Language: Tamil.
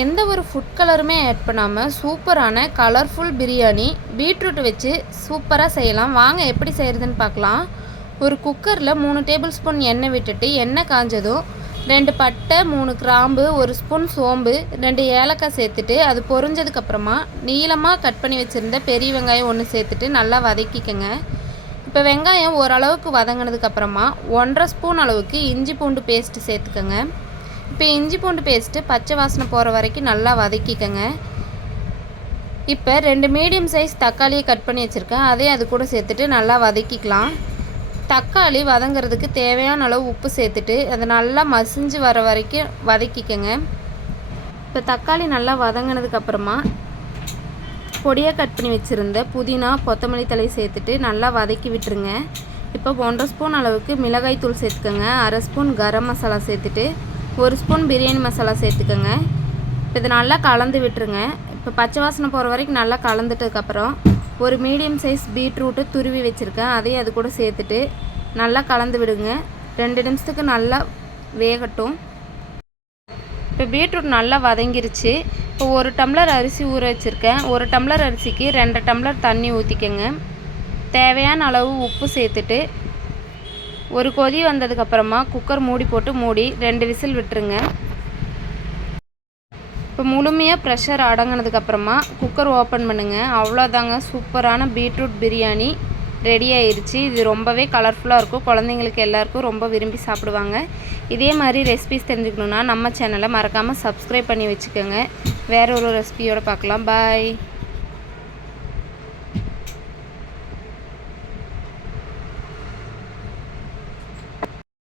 எந்த ஒரு ஃபுட் கலருமே ஆட் பண்ணாமல் சூப்பரான கலர்ஃபுல் பிரியாணி பீட்ரூட் வச்சு சூப்பராக செய்யலாம். வாங்க எப்படி செய்கிறதுன்னு பார்க்கலாம். ஒரு குக்கரில் 3 டேபிள் ஸ்பூன் எண்ணெய் விட்டுட்டு எண்ணெய் காஞ்சதும் 2 பட்டை 3 கிராம்பு 1 ஸ்பூன் சோம்பு 2 ஏலக்காய் சேர்த்துட்டு அது பொரிஞ்சதுக்கப்புறமா நீளமாக கட் பண்ணி வச்சுருந்த பெரிய வெங்காயம் 1 சேர்த்துட்டு நல்லா வதக்கிக்கங்க. இப்போ வெங்காயம் ஓரளவுக்கு வதங்கினதுக்கப்புறமா 1.5 ஸ்பூன் அளவுக்கு இஞ்சி பூண்டு பேஸ்ட்டு சேர்த்துக்கங்க. இப்போ இஞ்சி பூண்டு பேஸ்ட்டு பச்சை வாசனை போகிற வரைக்கும் நல்லா வதக்கிக்கங்க. இப்போ 2 மீடியம் சைஸ் தக்காளியை கட் பண்ணி வச்சுருக்கேன், அதையும் அது கூட சேர்த்துட்டு நல்லா வதக்கிக்கலாம். தக்காளி வதங்கிறதுக்கு தேவையான அளவு உப்பு சேர்த்துட்டு அதை நல்லா மசிஞ்சு வர வரைக்கும் வதக்கிக்கங்க. இப்போ தக்காளி நல்லா வதங்கினதுக்கப்புறமா பொடியாக கட் பண்ணி வச்சுருந்த புதினா கொத்தமல்லி தழை சேர்த்துட்டு நல்லா வதக்கி விட்டுருங்க. இப்போ 1.5 ஸ்பூன் அளவுக்கு மிளகாய் தூள் சேர்த்துக்கோங்க. 1/2 ஸ்பூன் கரம் மசாலா சேர்த்துட்டு 1 ஸ்பூன் பிரியாணி மசாலா சேர்த்துக்கோங்க. இது நல்லா கலந்து விட்டுருங்க. இப்போ பச்சை வாசனை போகிற வரைக்கும் நல்லா கலந்துட்டதுக்கப்புறம் ஒரு மீடியம் சைஸ் பீட்ரூட்டு துருவி வச்சுருக்கேன், அதையும் அது கூட சேர்த்துட்டு நல்லா கலந்து விடுங்க. 2 நிமிஷத்துக்கு நல்லா வேகட்டும். இப்போ பீட்ரூட் நல்லா வதங்கிருச்சு. இப்போ 1 டம்ளர் அரிசி ஊற வச்சுருக்கேன். 1 டம்ளர் அரிசிக்கு 2 டம்ளர் தண்ணி ஊற்றிக்கங்க. தேவையான அளவு உப்பு சேர்த்துட்டு ஒரு கொதி வந்ததுக்கப்புறமா குக்கர் மூடி போட்டு மூடி 2 விசில் விட்டுருங்க. இப்போ முழுமையாக ப்ரெஷர் அடங்கினதுக்கப்புறமா குக்கர் ஓப்பன் பண்ணுங்கள். அவ்வளோதாங்க, சூப்பரான பீட்ரூட் பிரியாணி ரெடி ஆயிடுச்சு. இது ரொம்பவே கலர்ஃபுல்லாக இருக்கும், குழந்தைங்களுக்கு எல்லாருக்கும் ரொம்ப விரும்பி சாப்பிடுவாங்க. இதே மாதிரி ரெசிபிஸ் தெரிஞ்சுக்கணுன்னா நம்ம சேனலை மறக்காமல் சப்ஸ்கிரைப் பண்ணி வச்சுக்கோங்க. வேறு ஒரு ரெசிபியோடு பார்க்கலாம். பாய்.